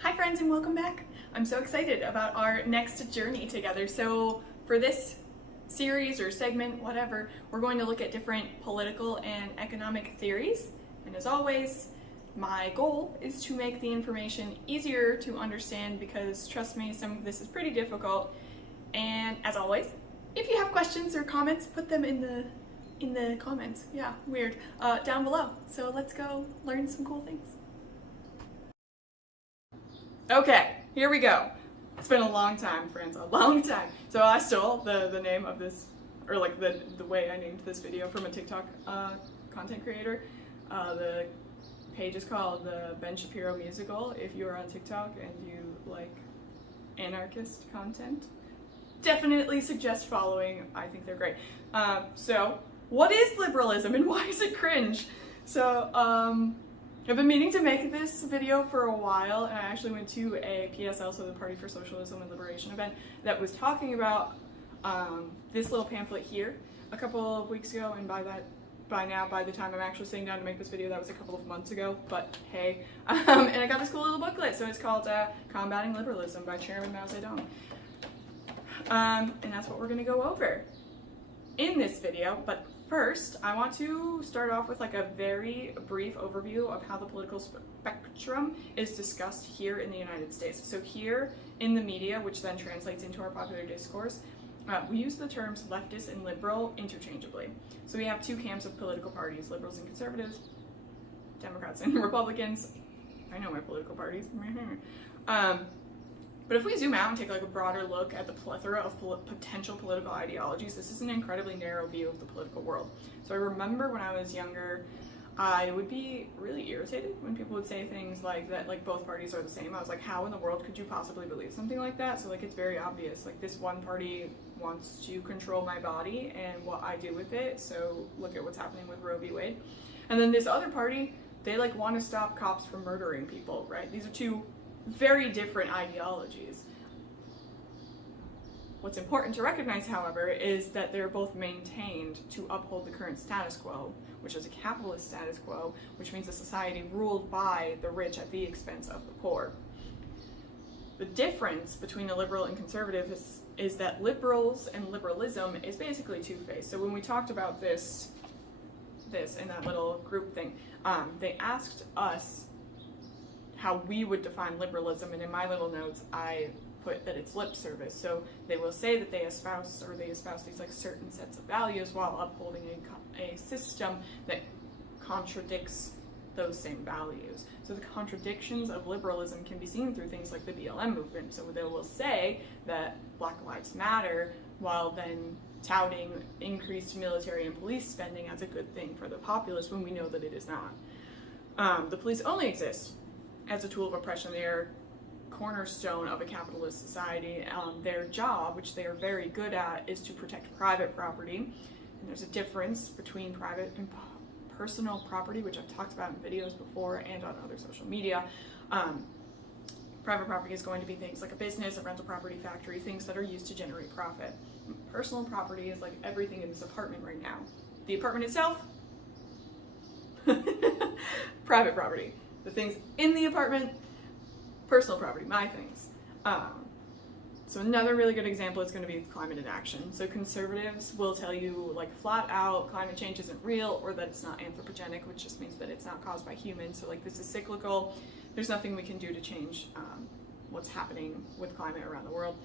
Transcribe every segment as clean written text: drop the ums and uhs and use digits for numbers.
Hi friends and welcome back. I'm so excited about our next journey together. So for this series or segment, whatever, we're going to look at different political and economic theories. And as always, my goal is to make the information easier to understand because trust me, some of this is pretty difficult. And as always, if you have questions or comments, put them in the comments. Yeah, weird. Down below. So let's go learn some cool things. Okay, here we go. It's been a long time, friends, a long time. So I stole the name of this, or like the way I named this video from a TikTok content creator. The page is called the Ben Shapiro Musical. If you're on TikTok and you like anarchist content, definitely suggest following. I think they're great. So what is liberalism and why is it cringe? So I've been meaning to make this video for a while, and I actually went to a PSL, so the Party for Socialism and Liberation event, that was talking about this little pamphlet here a couple of weeks ago, and by the time I'm actually sitting down to make this video, that was a couple of months ago, but hey. And I got this cool little booklet, so it's called Combat Liberalism by Chairman Mao Zedong. And that's what we're gonna go over in this video, but first, I want to start off with like a very brief overview of how the political spectrum is discussed here in the United States. So here in the media, which then translates into our popular discourse, we use the terms leftist and liberal interchangeably. So we have two camps of political parties, liberals and conservatives, Democrats and Republicans. I know my political parties. But if we zoom out and take like a broader look at the plethora of potential political ideologies, this is an incredibly narrow view of the political world. So I remember when I was younger, I would be really irritated when people would say things like that, like both parties are the same. I was like, how in the world could you possibly believe something like that? So like it's very obvious, like this one party wants to control my body and what I do with it. So look at what's happening with Roe v. Wade. And then this other party, they like want to stop cops from murdering people, right? These are two very different ideologies. What's important to recognize, however, is that they're both maintained to uphold the current status quo, which is a capitalist status quo, which means a society ruled by the rich at the expense of the poor. The difference between the liberal and conservative is that liberals and liberalism is basically two-faced. So when we talked about this in that little group thing, they asked us how we would define liberalism, and in my little notes I put that it's lip service. So they will say that they espouse these like certain sets of values while upholding a system that contradicts those same values. So the contradictions of liberalism can be seen through things like the BLM movement. So they will say that Black Lives Matter while then touting increased military and police spending as a good thing for the populace when we know that it is not. The police only exist as a tool of oppression. They are cornerstone of a capitalist society. Their job, which they are very good at, is to protect private property. And there's a difference between private and personal property, which I've talked about in videos before and on other social media. Private property is going to be things like a business, a rental property, factory, things that are used to generate profit. Personal property is like everything in this apartment right now. The apartment itself, private property. The things in the apartment, personal property, my things. So another really good example is going to be climate inaction. So conservatives will tell you like flat out climate change isn't real, or that it's not anthropogenic, which just means that it's not caused by humans. So like this is cyclical. There's nothing we can do to change what's happening with climate around the world.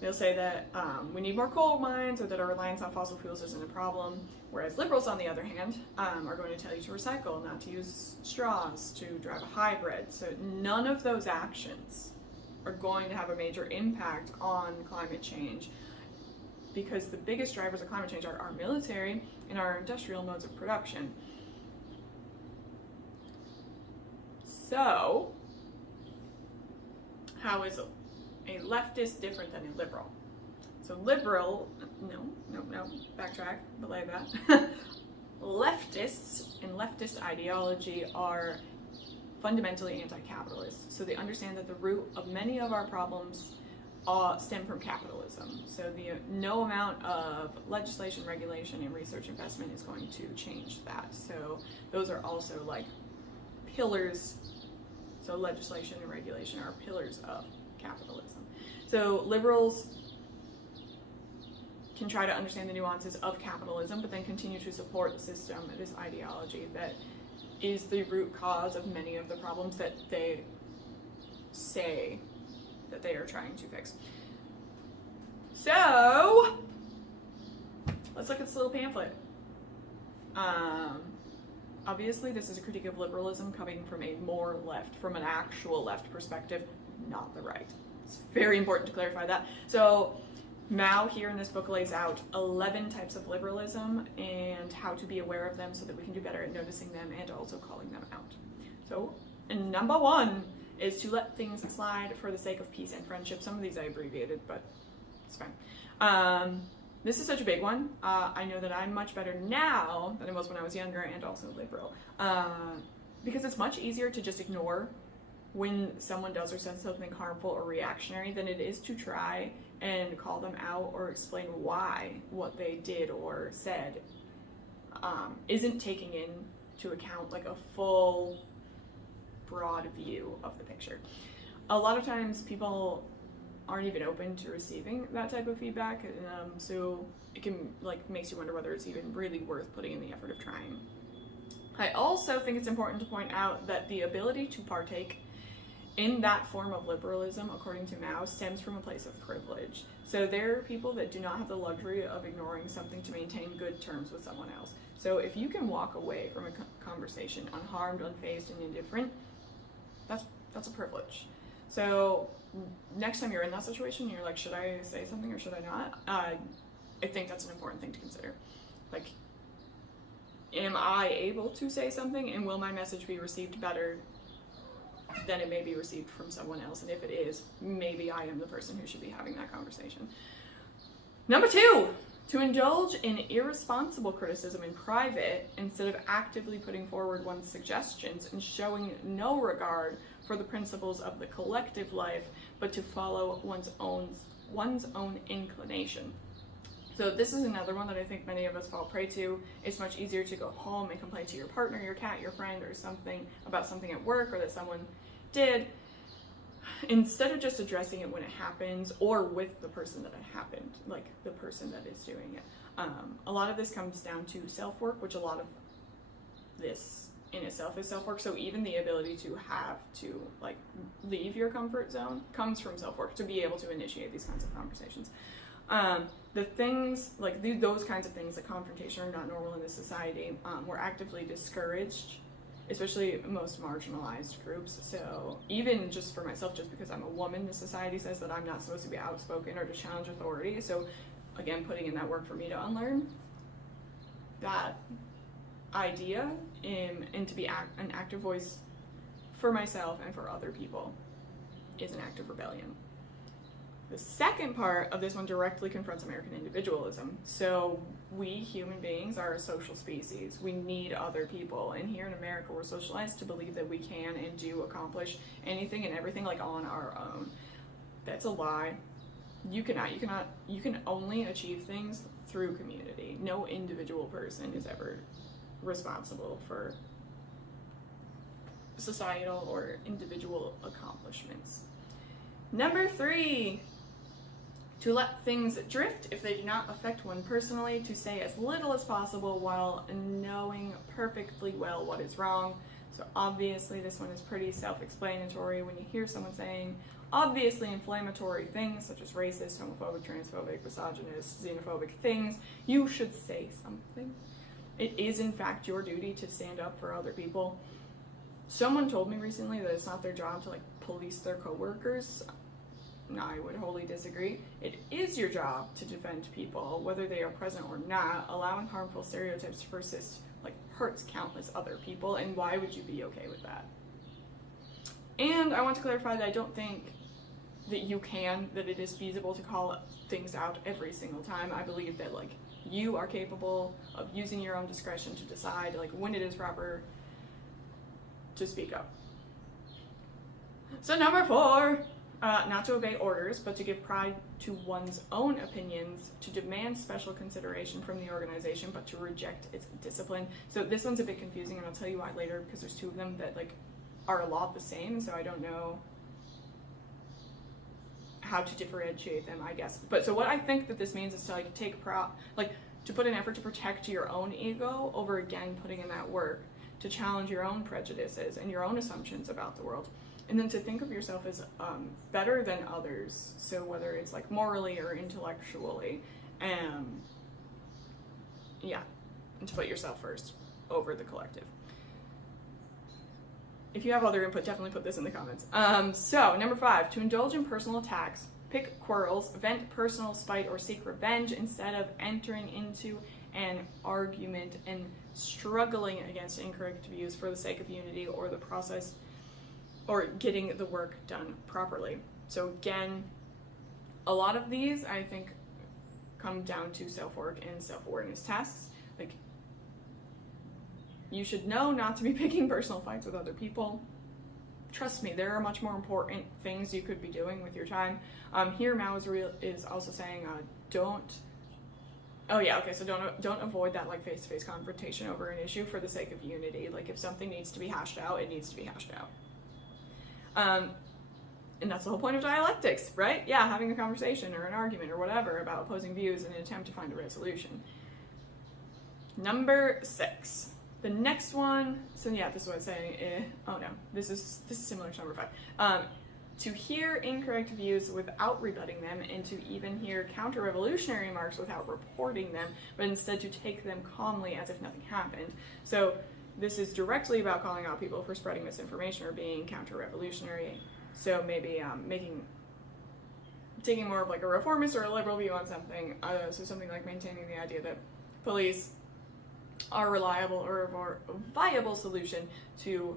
They'll say that we need more coal mines, or that our reliance on fossil fuels isn't a problem. Whereas liberals, on the other hand, are going to tell you to recycle, not to use straws, to drive a hybrid. So none of those actions are going to have a major impact on climate change, because the biggest drivers of climate change are our military and our industrial modes of production. So, how is a leftist different than a liberal? So liberal, no, backtrack, belay that. Leftists and leftist ideology are fundamentally anti-capitalist. So they understand that the root of many of our problems stem from capitalism. So no amount of legislation, regulation, and research investment is going to change that. So those are also like pillars So legislation and regulation are pillars of capitalism. So liberals can try to understand the nuances of capitalism, but then continue to support the system, this ideology that is the root cause of many of the problems that they say that they are trying to fix. So, let's look at this little pamphlet. Obviously, this is a critique of liberalism coming from a more left, from an actual left perspective, not the right. It's very important to clarify that. So, Mao here in this book lays out 11 types of liberalism and how to be aware of them so that we can do better at noticing them and also calling them out. So, number 1 is to let things slide for the sake of peace and friendship. Some of these I abbreviated, but it's fine. This is such a big one. I know that I'm much better now than I was when I was younger and also liberal. Because it's much easier to just ignore when someone does or says something harmful or reactionary than it is to try and call them out or explain why what they did or said isn't taking into account like a full, broad view of the picture. A lot of times people aren't even open to receiving that type of feedback, so it can makes you wonder whether it's even really worth putting in the effort of trying. I also think it's important to point out that the ability to partake in that form of liberalism, according to Mao, stems from a place of privilege. So there are people that do not have the luxury of ignoring something to maintain good terms with someone else. So if you can walk away from a conversation unharmed, unfazed, and indifferent, that's a privilege. So next time you're in that situation, you're like, should I say something or should I not? I think that's an important thing to consider. Like, am I able to say something, and will my message be received better than it may be received from someone else? And if it is, maybe I am the person who should be having that conversation. Number 2, to indulge in irresponsible criticism in private instead of actively putting forward one's suggestions and showing no regard for the principles of the collective life, but to follow one's own inclination. So this is another one that I think many of us fall prey to. It's much easier to go home and complain to your partner, your cat, your friend, or something about something at work or that someone did, instead of just addressing it when it happens or with the person that it happened, like the person that is doing it. A lot of this comes down to self-work, which a lot of this in itself is self-work. So even the ability to have to leave your comfort zone comes from self-work, to be able to initiate these kinds of conversations. The things those kinds of things, like confrontation, are not normal in this society. We're actively discouraged, especially most marginalized groups. So even just for myself, just because I'm a woman, the society says that I'm not supposed to be outspoken or to challenge authority. So again, putting in that work for me to unlearn that idea and to be an active voice for myself and for other people is an act of rebellion. The second part of this one directly confronts American individualism. So we human beings are a social species. We need other people. And here in America, we're socialized to believe that we can and do accomplish anything and everything on our own. That's a lie. You can only achieve things through community. No individual person is ever responsible for societal or individual accomplishments. Number 3, to let things drift if they do not affect one personally, to say as little as possible while knowing perfectly well what is wrong. So obviously this one is pretty self-explanatory. When you hear someone saying obviously inflammatory things such as racist, homophobic, transphobic, misogynist, xenophobic things, you should say something. It is in fact your duty to stand up for other people. Someone told me recently that it's not their job to police their coworkers. No, I would wholly disagree. It is your job to defend people, whether they are present or not. Allowing harmful stereotypes to persist hurts countless other people, and why would you be okay with that? And I want to clarify that I don't think that it is feasible to call things out every single time. I believe that you are capable of using your own discretion to decide when it is proper to speak up. So number 4, not to obey orders, but to give pride to one's own opinions, to demand special consideration from the organization, but to reject its discipline. So this one's a bit confusing, and I'll tell you why later, because there's 2 of them that are a lot the same, so I don't know how to differentiate them, I guess. But so what I think that this means is to like to put an effort to protect your own ego over, again, putting in that work to challenge your own prejudices and your own assumptions about the world, and then to think of yourself as better than others. So whether it's like morally or intellectually, yeah, and to put yourself first over the collective. If you have other input, definitely put this in the comments. So, number 5, to indulge in personal attacks, pick quarrels, vent personal spite, or seek revenge instead of entering into an argument and struggling against incorrect views for the sake of unity or the process or getting the work done properly. So again, a lot of these, I think, come down to self-work and self-awareness tasks. Like, you should know not to be picking personal fights with other people. Trust me, there are much more important things you could be doing with your time. Here, Mao is also saying, don't avoid that like face-to-face confrontation over an issue for the sake of unity. Like, if something needs to be hashed out, it needs to be hashed out. And that's the whole point of dialectics, right? Yeah, having a conversation or an argument or whatever about opposing views in an attempt to find a resolution. Number 6. The next one, so yeah, this is what I'm saying. This is similar to number 5. To hear incorrect views without rebutting them, and to even hear counter-revolutionary remarks without reporting them, but instead to take them calmly as if nothing happened. So this is directly about calling out people for spreading misinformation or being counter-revolutionary. So maybe taking more of like a reformist or a liberal view on something. So something like maintaining the idea that police are reliable or a more viable solution to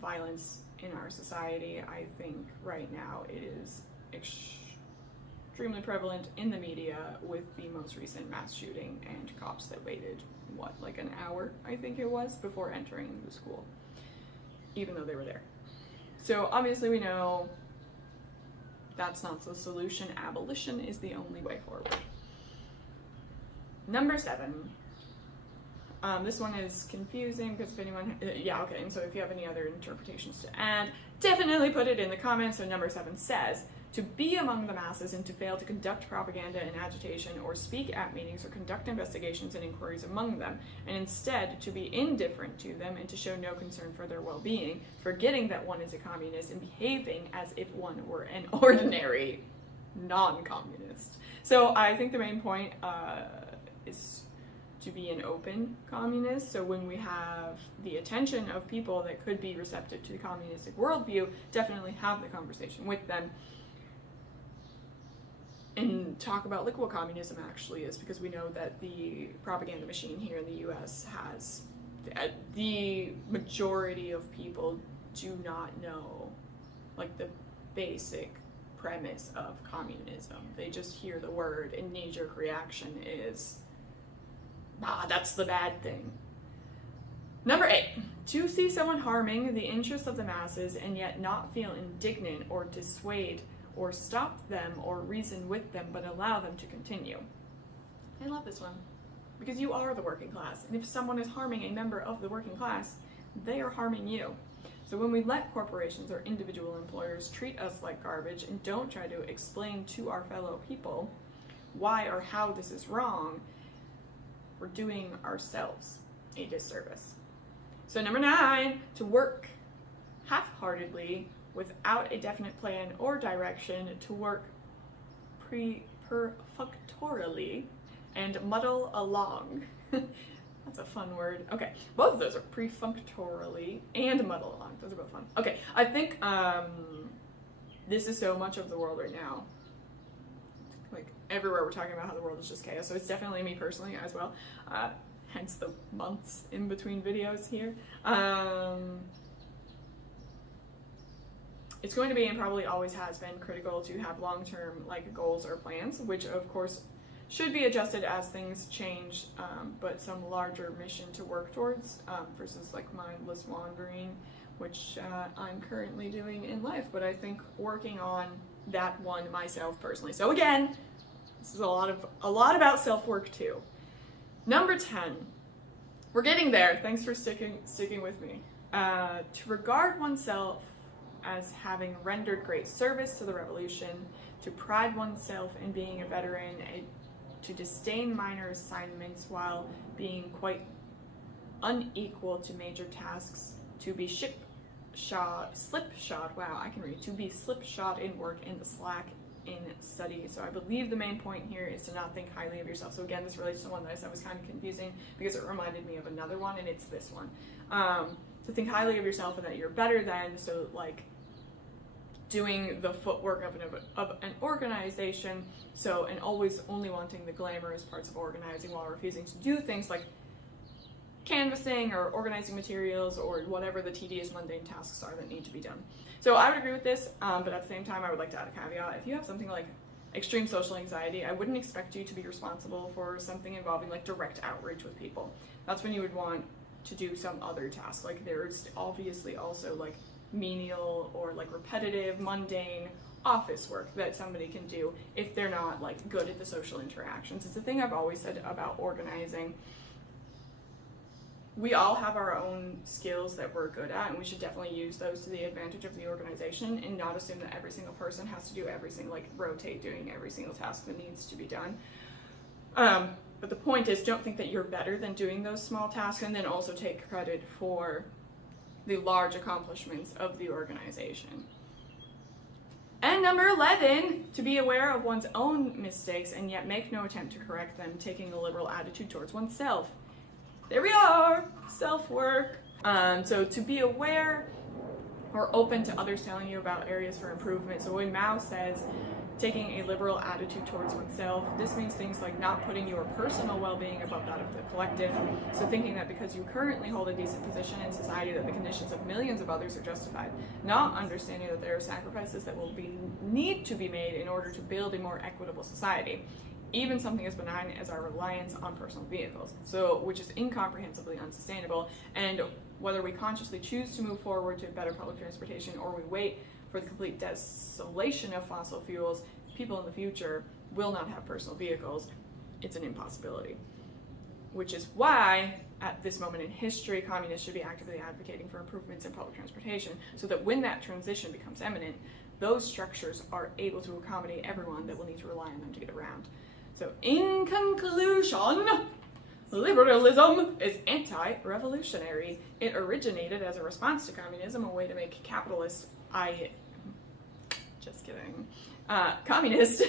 violence in our society. I think right now it is extremely prevalent in the media with the most recent mass shooting and cops that waited, like an hour, I think it was, before entering the school, even though they were there. So obviously we know that's not the solution. Abolition is the only way forward. Number 7. This one is confusing because if anyone, and so if you have any other interpretations to add, definitely put it in the comments. So number 7 says, to be among the masses and to fail to conduct propaganda and agitation or speak at meetings or conduct investigations and inquiries among them, and instead to be indifferent to them and to show no concern for their well-being, forgetting that one is a communist and behaving as if one were an ordinary non-communist. So I think the main point is to be an open communist. So when we have the attention of people that could be receptive to the communistic worldview, definitely have the conversation with them and talk about like what communism actually is, because we know that the propaganda machine here in the US has, the majority of people do not know like the basic premise of communism. They just hear the word and knee-jerk reaction is, that's the bad thing. Number 8, to see someone harming the interests of the masses and yet not feel indignant or dissuade or stop them or reason with them, but allow them to continue. I love this one, because you are the working class, and if someone is harming a member of the working class, they are harming you. So when we let corporations or individual employers treat us like garbage and don't try to explain to our fellow people why or how this is wrong, we're doing ourselves a disservice. So number 9, to work half-heartedly without a definite plan or direction, to work perfunctorily and muddle along. That's a fun word. Okay, both of those are perfunctorily and muddle along. Those are both fun. Okay, I think this is so much of the world right now. Like everywhere we're talking about how the world is just chaos. So it's definitely me personally as well. Hence the months in between videos here. It's going to be and probably always has been critical to have long-term like goals or plans, which of course should be adjusted as things change, but some larger mission to work towards versus like mindless wandering, which I'm currently doing in life, but I think working on that one myself personally. So again, this is a lot about self-work too. Number 10, We're getting there. Thanks for sticking with me. To regard oneself as having rendered great service to the revolution, to pride oneself in being a veteran, to disdain minor assignments while being quite unequal to major tasks, to be slipshod, wow, I can read, to be slipshod in work and slack in study. So I believe the main point here is to not think highly of yourself. So again, this relates to one that I said was kind of confusing because it reminded me of another one, and it's this one. To think highly of yourself and that you're better than, so like doing the footwork of an organization, so, and always only wanting the glamorous parts of organizing while refusing to do things like canvassing or organizing materials or whatever the tedious mundane tasks are that need to be done. So I would agree with this, but at the same time I would like to add a caveat. If you have something like extreme social anxiety, I wouldn't expect you to be responsible for something involving like direct outreach with people. That's when you would want to do some other task. Like there's obviously also like menial or like repetitive, mundane office work that somebody can do if they're not like good at the social interactions. It's a thing I've always said about organizing. We all have our own skills that we're good at, and we should definitely use those to the advantage of the organization and not assume that every single person has to do everything, like rotate doing every single task that needs to be done. But the point is, don't think that you're better than doing those small tasks and then also take credit for the large accomplishments of the organization. And number 11, to be aware of one's own mistakes and yet make no attempt to correct them, taking a liberal attitude towards oneself. There we are, self-work. So to be aware or open to others telling you about areas for improvement. So when Mao says taking a liberal attitude towards oneself, this means things like not putting your personal well-being above that of the collective. So thinking that because you currently hold a decent position in society that the conditions of millions of others are justified. Not understanding that there are sacrifices that will need to be made in order to build a more equitable society. Even something as benign as our reliance on personal vehicles, so which is incomprehensibly unsustainable, and whether we consciously choose to move forward to better public transportation or we wait for the complete desolation of fossil fuels, people in the future will not have personal vehicles. It's an impossibility. Which is why, at this moment in history, communists should be actively advocating for improvements in public transportation, so that when that transition becomes imminent, those structures are able to accommodate everyone that will need to rely on them to get around. So in conclusion, liberalism is anti-revolutionary. It originated as a response to communism, a way to make communist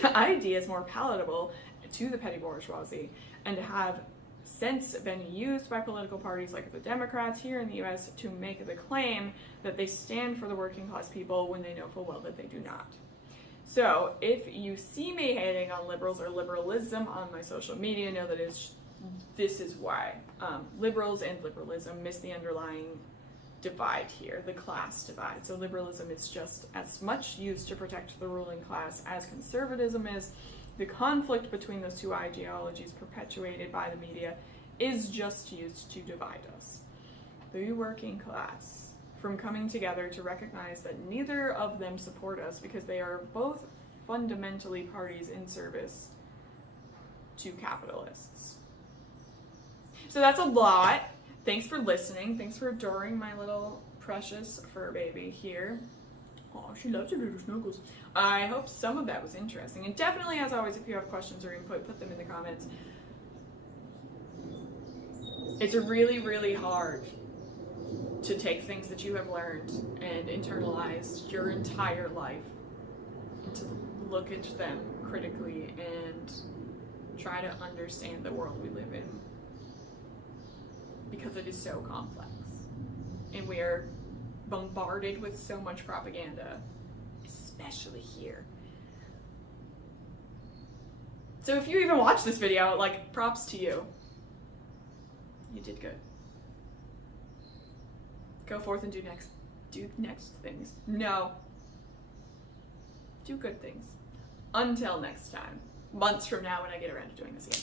ideas more palatable to the petty bourgeoisie, and have since been used by political parties like the Democrats here in the US to make the claim that they stand for the working class people when they know full well that they do not. So if you see me hating on liberals or liberalism on my social media, know that this is why. Liberals and liberalism miss the underlying divide here, the class divide. So liberalism is just as much used to protect the ruling class as conservatism is. The conflict between those two ideologies perpetuated by the media is just used to divide us. The working class, from coming together to recognize that neither of them support us because they are both fundamentally parties in service to capitalists. So that's a lot. Thanks for listening. Thanks for adoring my little precious fur baby here. Oh, she loves her little snuggles. I hope some of that was interesting. And definitely, as always, if you have questions or input, put them in the comments. It's really, really hard to take things that you have learned and internalized your entire life, to look at them critically and try to understand the world we live in, because it is so complex and we are bombarded with so much propaganda, especially here. So if you even watch this video, like, props to you. You did good. Go forth and do next things. No. Do good things. Until next time. Months from now when I get around to doing this again.